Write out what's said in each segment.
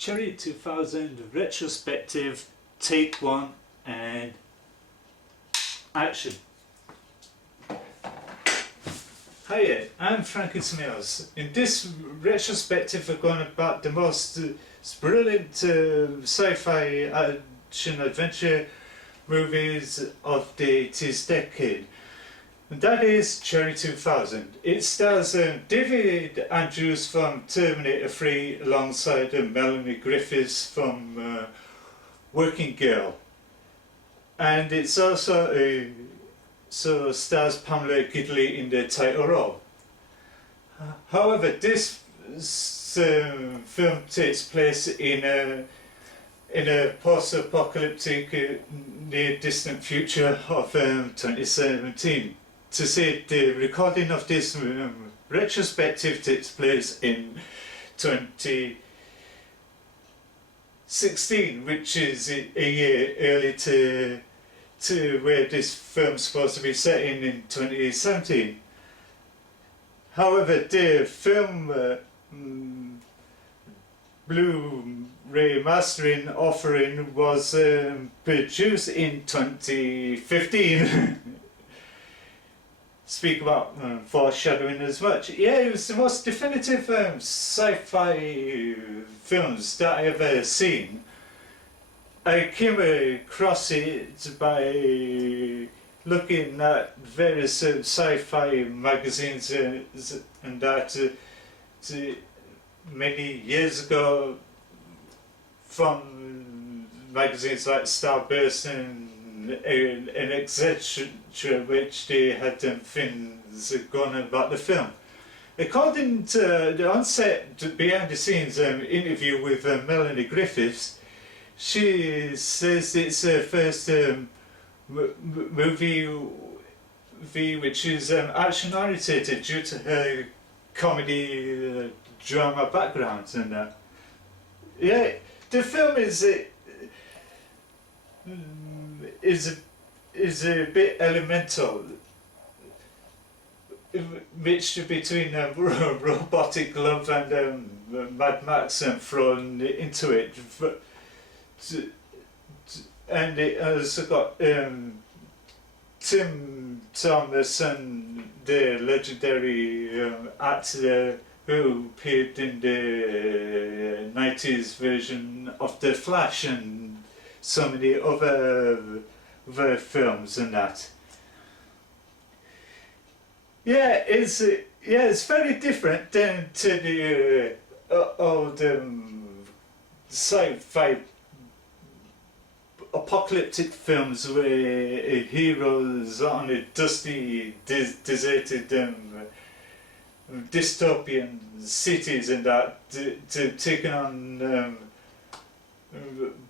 Cherry 2000 retrospective, take one, and action. Hiya, I'm Frankie SMALES. In this retrospective we're going about the most brilliant sci-fi action adventure movies of the 80s decade. And that is Cherry 2000. It stars David Andrews from Terminator 3 alongside Melanie Griffiths from Working Girl. And it's also stars Pamela Gidley in the title role. However, this film takes place in a post-apocalyptic near-distant future of 2017. To say the recording of this retrospective takes place in 2016, which is a year early to where this film's supposed to be set in 2017. However, the film Blu-ray mastering offering was produced in 2015. Speak about foreshadowing as much. Yeah, it was the most definitive sci-fi films that I ever seen. I came across it by looking at various sci-fi magazines and that many years ago, from magazines like Starburst and etc., which they had things going about the film. According to the on-set behind the scenes interview with Melanie Griffiths, she says it's her first movie which is action oriented due to her comedy drama background and that. Yeah, the film is a bit elemental, mixture between robotic love and Mad Max thrown into it. And it has got Tim Thomas and the legendary actor who appeared in the 90s version of The Flash and so many other films and that. Yeah, it's very different than to the old sci-fi apocalyptic films where heroes on a dusty, deserted dystopian cities and that taking on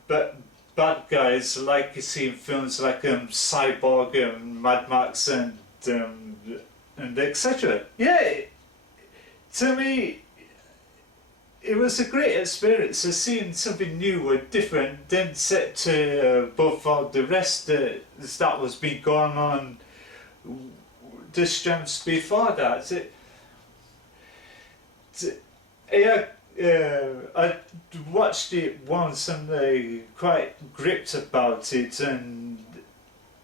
bad guys like you see in films like Cyborg and Mad Max and etc. Yeah, to me it was a great experience of seeing something new and different, then set to above all the rest that was been going on the strands before that. I watched it once and I quite gripped about it and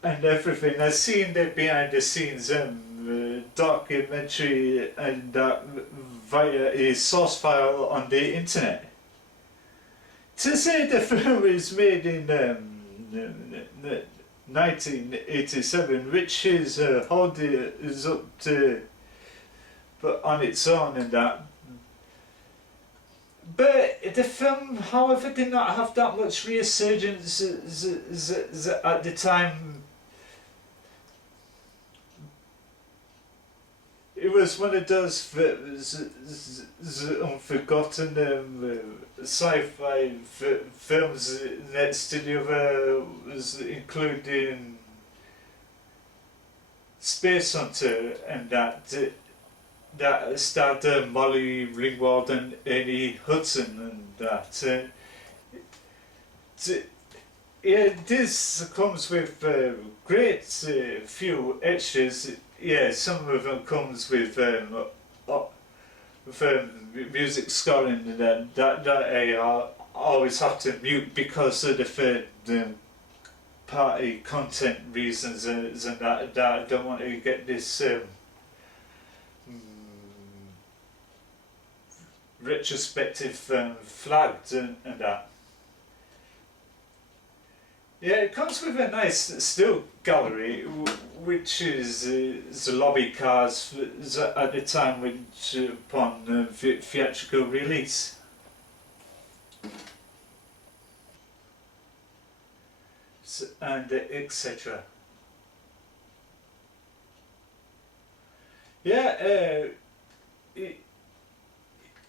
everything. I've seen the behind the scenes documentary and that via a source file on the internet. To say the film is made in 1987, which is up to but on its own and that. But the film, however, did not have that much resurgence at the time. It was one of those unforgotten sci-fi films next to the other, was including Space Hunter and that starred Molly Ringwald and Ernie Hudson and that. Yeah, this comes with great few extras. Yeah, some of them comes with music scoring and that I always have to mute because of the third party content reasons and that I don't want to get this retrospective flagged and that. Yeah, it comes with a nice still gallery, which is the lobby cars at the time which upon theatrical release. And etc. Yeah,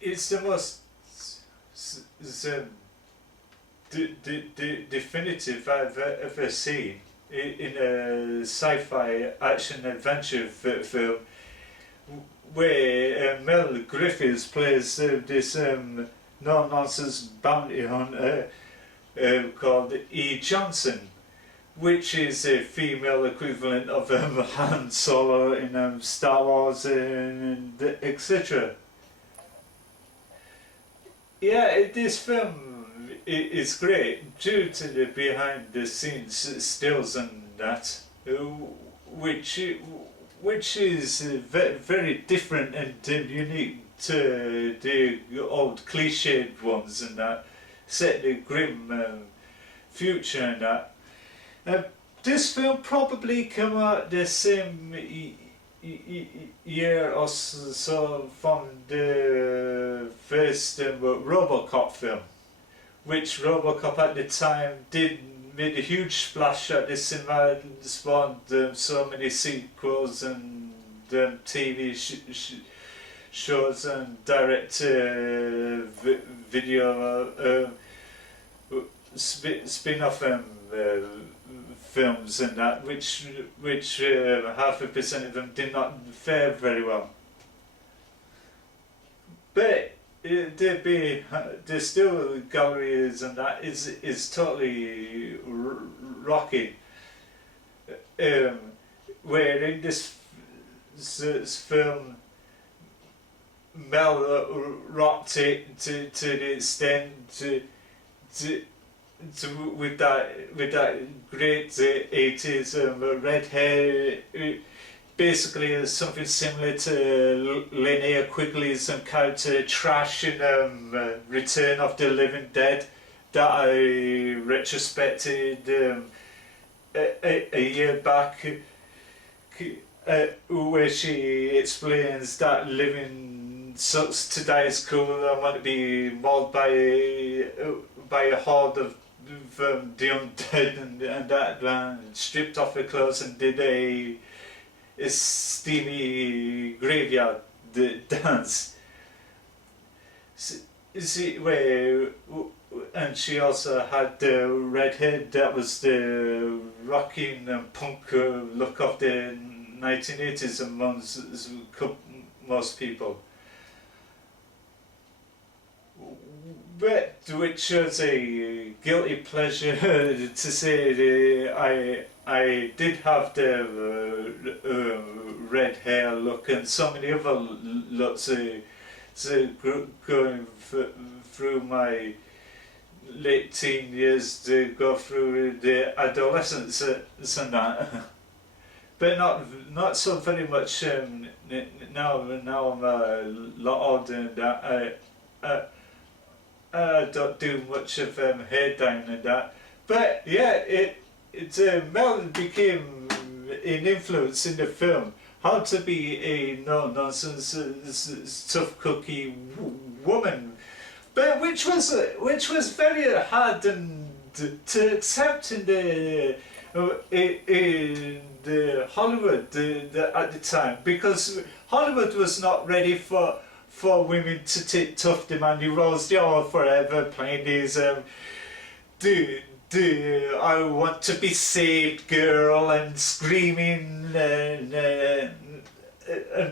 it's the most definitive I've ever seen in a sci-fi action adventure film, where Mel Griffiths plays this no-nonsense bounty hunter called E. Johnson, which is a female equivalent of Han Solo in Star Wars and etc. Yeah, this film is great due to the behind the scenes stills and that, which is very different and unique to the old cliched ones and that, set in a grim future and that. This film probably came out the same year or so from the first RoboCop film, which RoboCop at the time made a huge splash at the cinema and spawned so many sequels and TV shows and direct video spin-off films and that, which 0.5% of them did not fare very well. But the still galleries and that is totally rocking. Where in this film, Mel rocked it to the extent with that great 80s red hair, basically something similar to Linnea Quigley's character Trash in Return of the Living Dead, that I retrospected a year back, where she explains that living sucks, to die is cool, I want to be mauled by a horde of the undead and that, stripped off her clothes and did a steamy graveyard dance. See, where, and she also had the red hair. That was the rocking and punk look of the 1980s amongst most people. But which was a guilty pleasure to say I did have the red hair look and so many other looks going through my late teen years to go through the adolescence and that. But not so very much now I'm a lot older and that I don't do much of hair dyeing and that, but yeah, Mel became an influence in the film. How to be a no-nonsense, tough cookie woman, but which was very hard and to accept in the Hollywood at the time, because Hollywood was not ready for women to take tough demanding roles. They are forever playing these I want to be saved girl and screaming and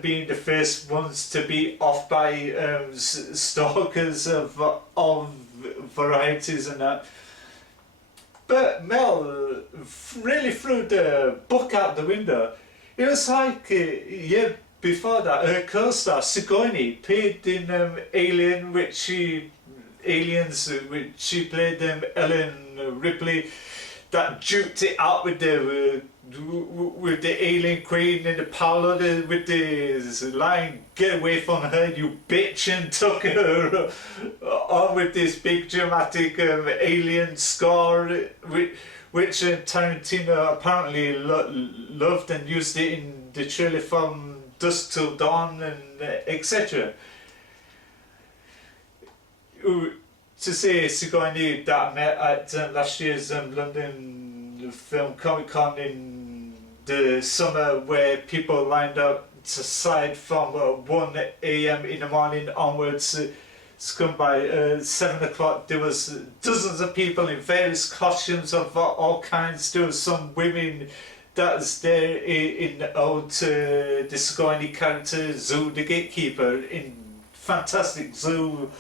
being the first ones to be off by stalkers of all varieties and that. But Mel really threw the book out the window. It was like before that, her co-star Sigourney appeared in Alien, which she Aliens, which she played Ellen Ripley, that duked it out with the alien queen in the parlour with this line, "Get away from her, you bitch," and took her on with this big dramatic alien score, which Tarantino apparently loved and used it in the trailer from Dusk Till Dawn and etc. To say Sigourney that I met at last year's London Film Comic Con in the summer, where people lined up to side from 1 AM in the morning onwards. It's come by 7 o'clock. There was dozens of people in various costumes of all kinds. There was some women that was there in ode to the Sigourney character, Zoo the Gatekeeper, in fantastic zoo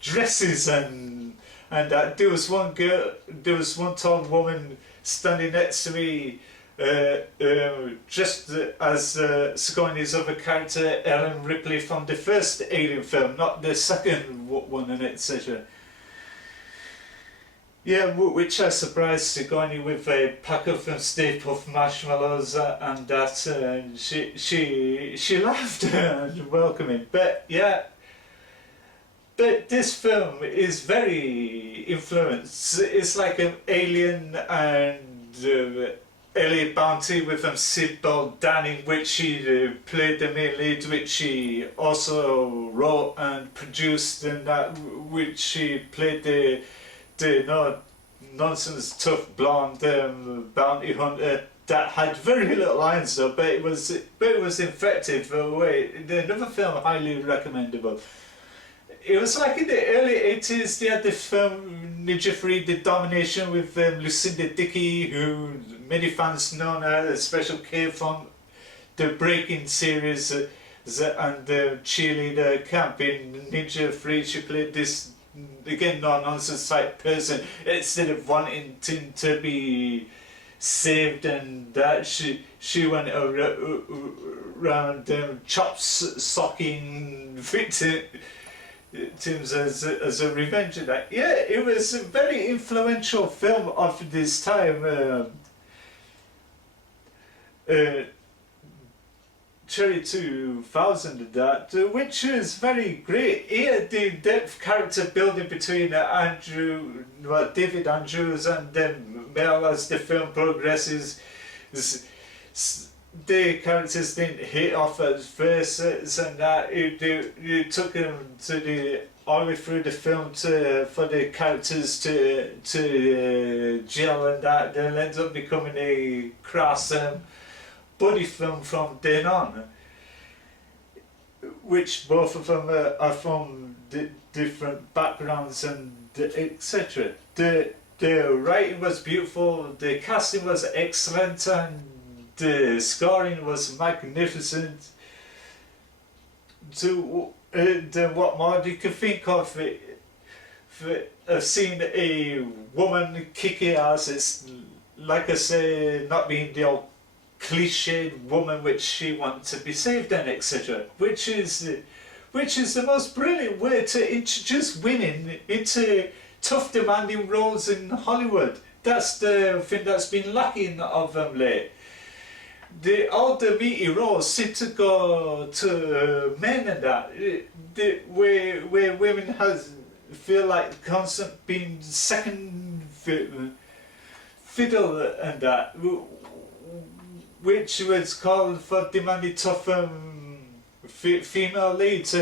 dresses, and there was one girl, there was one tall woman standing next to me, dressed as Sigourney's other character, Ellen Ripley, from the first Alien film, not the second one, and etc. Yeah, which I surprised Sigourney with a pack of Stay Puft marshmallows and that, and she laughed and welcoming. But yeah. But this film is very influenced. It's like an Alien and Ellie Bounty with Sid Baldan, in which she played the main lead, which she also wrote and produced, and that which she played the no nonsense tough blonde bounty hunter that had very little lines though, but it was effective way. Another film highly recommendable. It was like in the early 80s, they had the film Ninja Free, The Domination, with Lucinda Dickey, who many fans know as a Special K from the Breaking series, and the cheerleader camp in Ninja Free. She played this, again, no-nonsense type person, instead of wanting to be saved, and that she went around chop-socking victims as a revenge of that. Yeah, it was a very influential film of this time. Cherry 2000 and that, which is very great. Here, the depth character building between David Andrews and Mel as the film progresses. The characters didn't hit off at first, and that it took them to the all the way through the film for the characters to gel, and that then ends up becoming a crass buddy film from then on, which both of them are from different backgrounds and etc. The writing was beautiful, the casting was excellent, and the scoring was magnificent. So, what more you can think of seeing a woman kicking ass? It's like I say, not being the old cliched woman which she wants to be saved and etc. Which is the most brilliant way to introduce women into tough, demanding roles in Hollywood. That's the thing that's been lacking of them late. All the meaty roles seem to go to men, and that where women feel like constant being second fiddle and that, which was called for demanding tough female leads.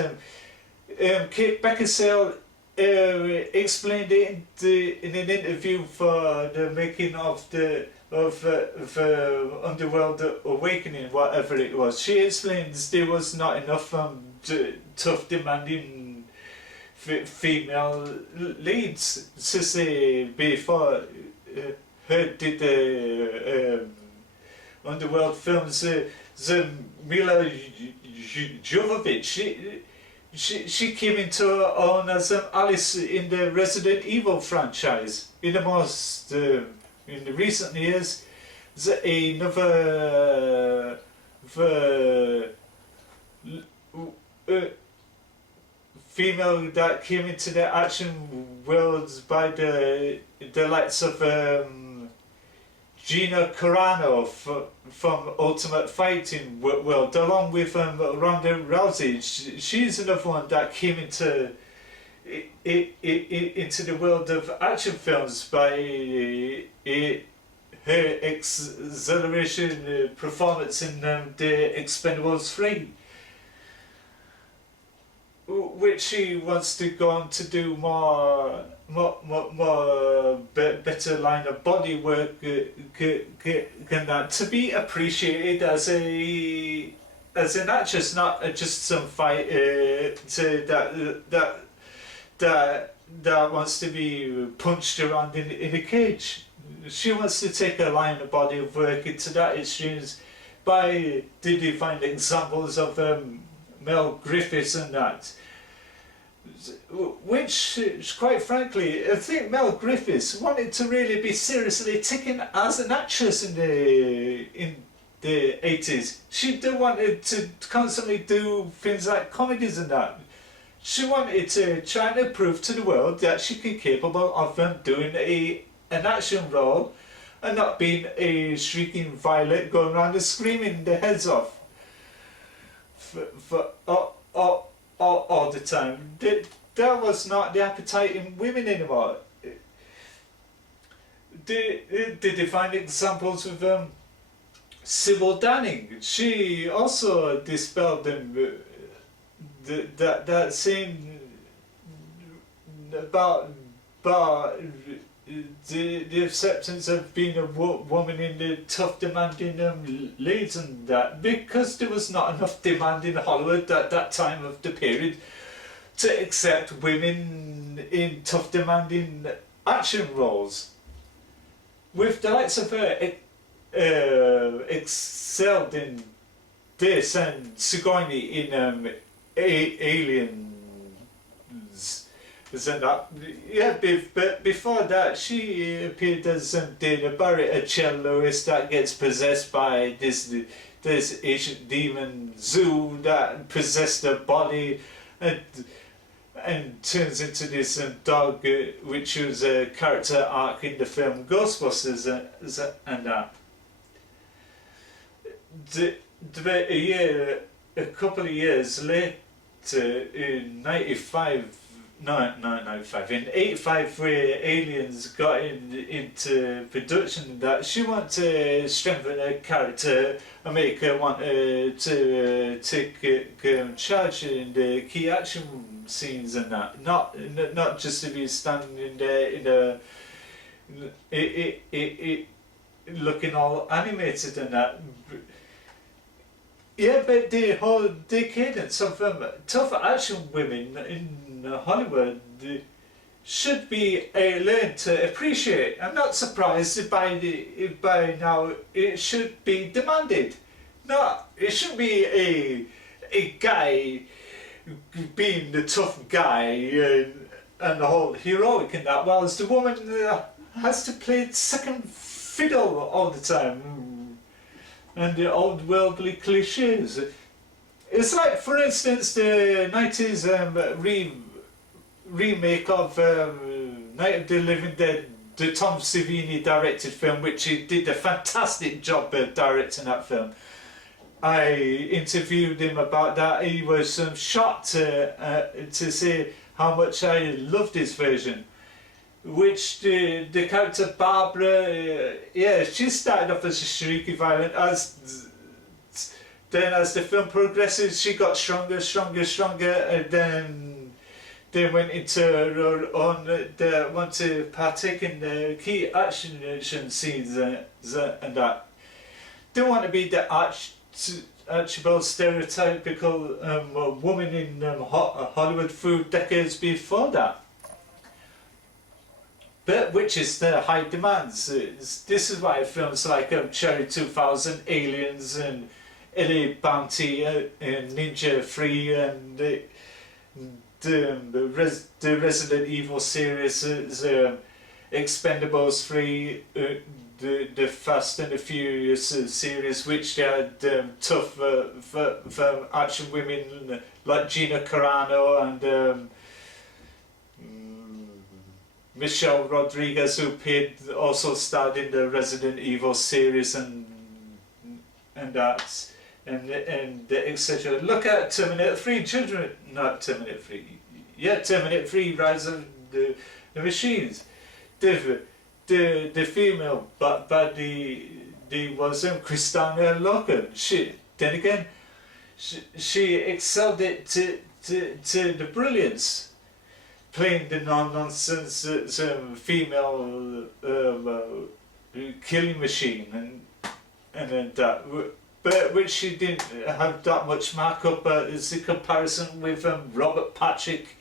Kate Beckinsale explained it in an interview for the making of Underworld Awakening, whatever it was. She explains there was not enough tough, demanding female leads to say before her did the Underworld films. Mila Jovovich, she came into her own as Alice in the Resident Evil franchise. In the most in the recent years, another female that came into the action worlds by the likes of Gina Carano from Ultimate Fighting world, along with Ronda Rousey. She's another one that came into the world of action films by her exhilaration performance in The Expendables 3, which she wants to go on to do more better line of body work than that, to be appreciated as an actress, not just some fighter that wants to be punched around in a cage. She wants to take a line of body of work into that extremes by the divine examples of Mel Griffiths and that. Which, quite frankly, I think Mel Griffiths wanted to really be seriously taken as an actress in the 80s. She didn't want to constantly do things like comedies and that. She wanted to try to prove to the world that she could be capable of doing an action role and not being a shrieking violet going around and screaming their heads off for all the time. That was not the appetite in women anymore. The divine examples of Sybil Danning. She also dispelled them. That saying about the acceptance of being a woman in the tough demanding leads and that, because there was not enough demand in Hollywood at that time of the period to accept women in tough demanding action roles. With the likes of her excelled in this and Sigourney in Aliens and that. Yeah, but before that she appeared as Dana Barrett, a celloist that gets possessed by this ancient demon Zoo that possessed her body and turns into this dog, which was a character arc in the film Ghostbusters and that. A couple of years later, in 85, where Aliens got into production, that she wanted to strengthen her character and make her want to take charge in the key action scenes and that, not just to be standing there in looking all animated and that. Yeah, but the whole decadence of tough action women in Hollywood should be learned to appreciate. I'm not surprised by now it should be demanded. It shouldn't be a guy being the tough guy and the whole heroic in that, whilst the woman has to play second fiddle all the time. And the old worldly cliches. It's like, for instance, the 90s remake of Night of the Living Dead, the Tom Savini directed film, which he did a fantastic job directing that film. I interviewed him about that. He was shocked to say how much I loved his version. Which the character Barbara, she started off as a shrieky violent. Then as the film progresses, she got stronger, and then they went into her own. They want to partake in the key action scenes and that. They want to be the Archibald stereotypical woman in Hollywood through decades before that. But which is the high demands. This is why films like Cherry 2000, Aliens and LA Bounty and Ninja 3 and the Resident Evil series, Expendables 3, the Fast and the Furious series, which they had tough action women like Gina Carano and Michelle Rodriguez, who also starred in the Resident Evil series and that and etc. Look at Terminator 3, not Terminator 3, yeah, Terminator 3, Rise of the Machines. The female baddie was Christina Loken. Then again, she excelled it to the brilliance, playing the non-nonsense female killing machine and then that, but which she didn't have that much markup as in comparison with Robert Patrick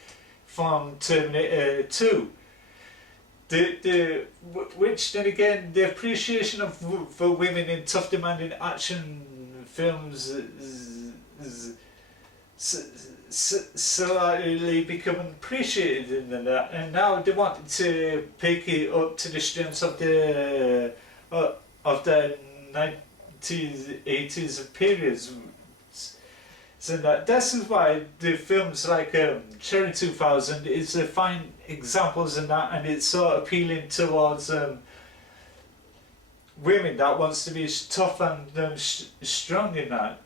from Terminator 2. Which then again, the appreciation for women in tough, demanding action films is slightly become appreciated in that, and now they wanted to pick it up to the strengths of the 90s, 80s periods. So this is why the films like Cherry 2000 is a fine examples in that, and it's so appealing towards women that wants to be tough and strong in that.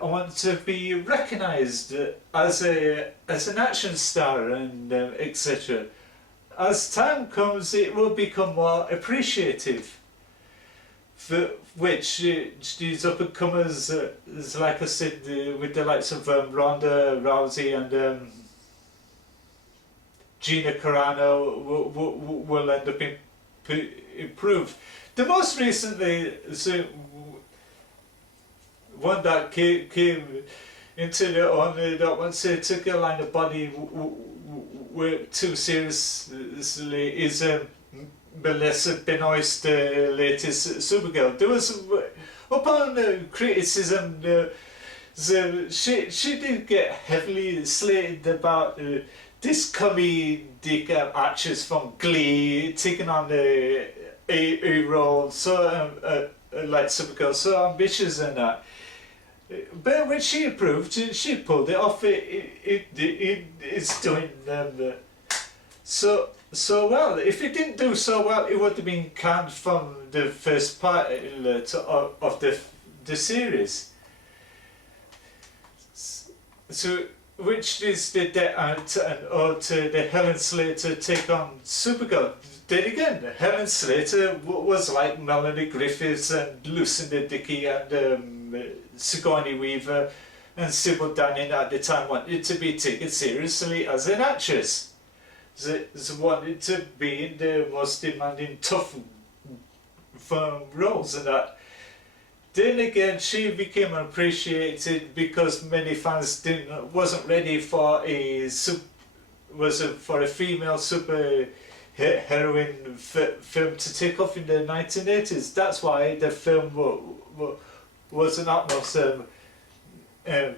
I want to be recognised as an action star and etc. As time comes, it will become more appreciative. For which these up-and-comers, like I said, with the likes of Ronda Rousey and Gina Carano will end up improved. The most recently, one that came into the only that once they took a line of body work too seriously is Melissa Benoist's latest Supergirl. There was, upon criticism, she did get heavily slated about this comedic actress from Glee taking on a role so like Supergirl, so ambitious and that. But when she approved, she pulled it off. It's doing so well. If it didn't do so well, it would have been canned from the first part of the series. So, which is the to the Helen Slater take on Supergirl. Then again, Helen Slater was like Melanie Griffiths and Lucinda Dickey and Sigourney Weaver and Sybil Danning at the time wanted to be taken seriously as an actress. They wanted to be in the most demanding, tough roles and that. Then again, she became appreciated because many fans wasn't ready for a female super heroine film to take off in the 1980s. That's why the film was an utmost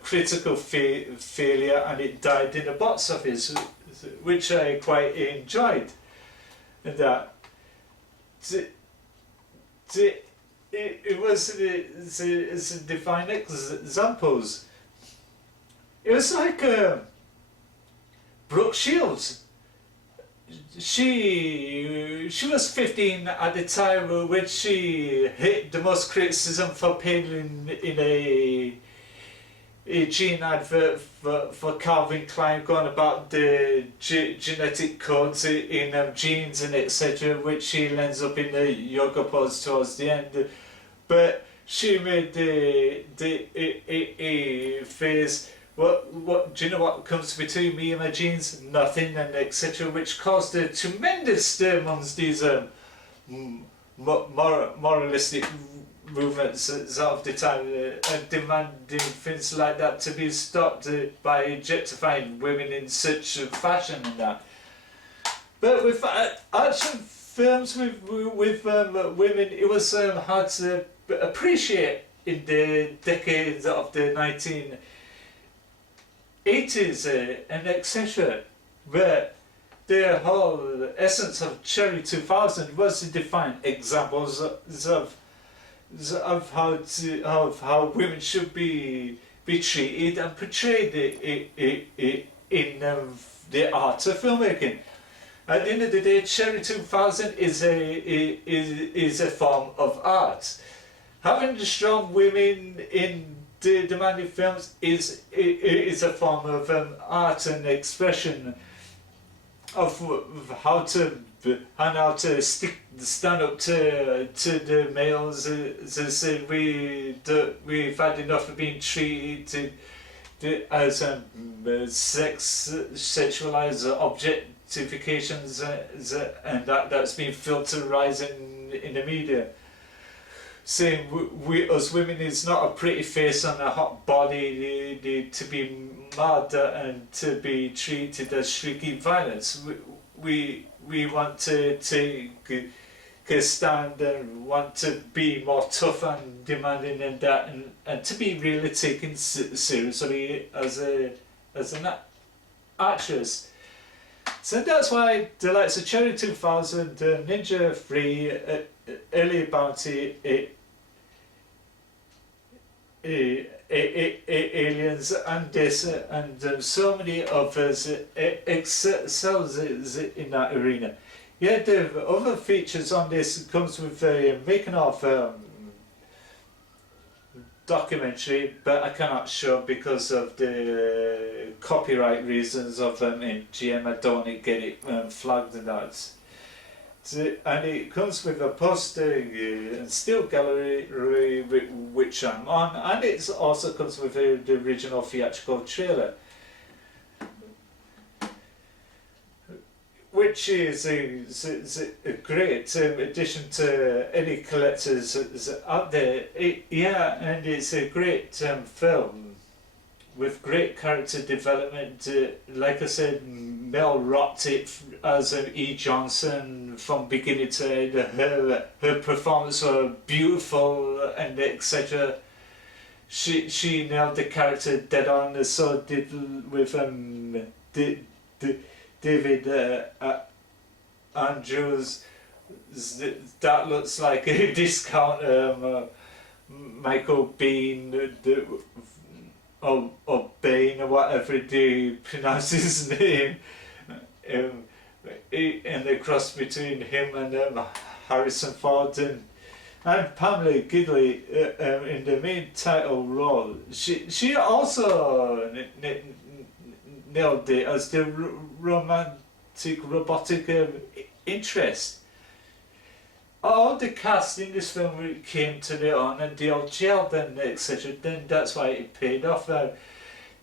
critical failure, and it died in the box office, which I quite enjoyed. And that it was the divine examples. It was like Brooke Shields. She was 15 at the time when she hit the most criticism for playing in a gene advert for Calvin Klein, going about the genetic codes in genes and etc., which she ends up in the yoga pose towards the end. But she made a face. What do you know what comes between me and my genes? Nothing, and etc., which caused a tremendous stir amongst these moralistic movements of the time and demanding things like that to be stopped by objectifying women in such fashion and that. But with action films with women, it was hard to appreciate in the decades of the 1980s and etc., where the whole essence of Cherry 2000 was to define examples of how women should be be treated and portrayed in the art of filmmaking. At the end of the day, Cherry 2000 is a form of art. Having the strong women in the demanding films is a form of art and expression of how to stand up to the males. As we've had enough of being treated as sexualized objectifications, and that's been filterized in the media. Saying we as women is not a pretty face on a hot body to be mad and to be treated as streaky violence. We want to take a stand and want to be more tough and demanding than that, and to be really taken seriously as an actress. So that's why the likes of Cherry 2000, Ninja 3, Early Bounty, Aliens, and this, and so many others excels in that arena. Yeah, the other features on this comes with making of documentary, but I cannot show because of the copyright reasons of MGM. I don't want to get it flagged and that. And it comes with a poster and still gallery which I'm on, and it also comes with the original theatrical trailer, which is a great addition to any collectors out there. And it's a great film with great character development. Like I said, Mel rocked it as E. Johnson from beginning to end. Her performance was beautiful and etc. She nailed the character dead on, so did with David Andrews. That looks like a discount Michael Bean, or Bain, or whatever they pronounce his name, and the cross between him and Harrison Ford and Pamela Gidley in the main title role. She also nailed it as the robotic interest. All the cast in this film came to their own and they all gelled and etc. Then that's why it paid off. My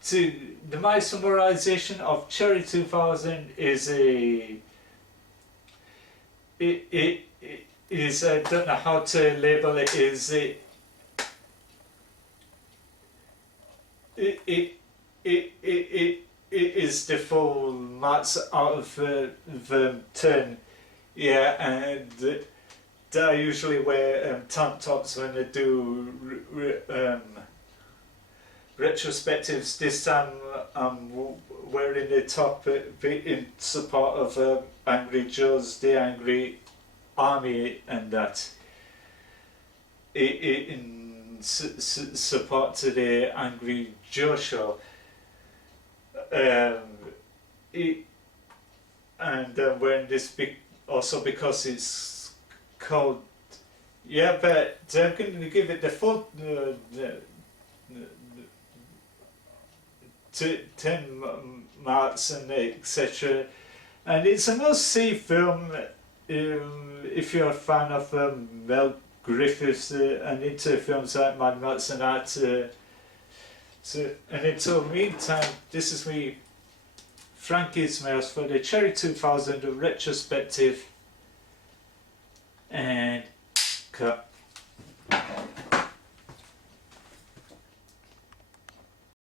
summarization of Cherry 2000 is I don't know how to label it. It is the full marks out of the 10. Yeah, and I usually wear tank tops when I do retrospectives. This time I'm wearing a top in support of Angry Joe's The Angry Army, and that in support to the Angry Joe show. And I'm wearing this also because it's cold. Yeah, but I'm going to give it the full 10 marks and etc. And it's a must-see film if you're a fan of Mel Griffiths and into films like Mad Max and that. And until meantime, this is me, Frankie Smales, for the Cherry 2000 retrospective, and cut.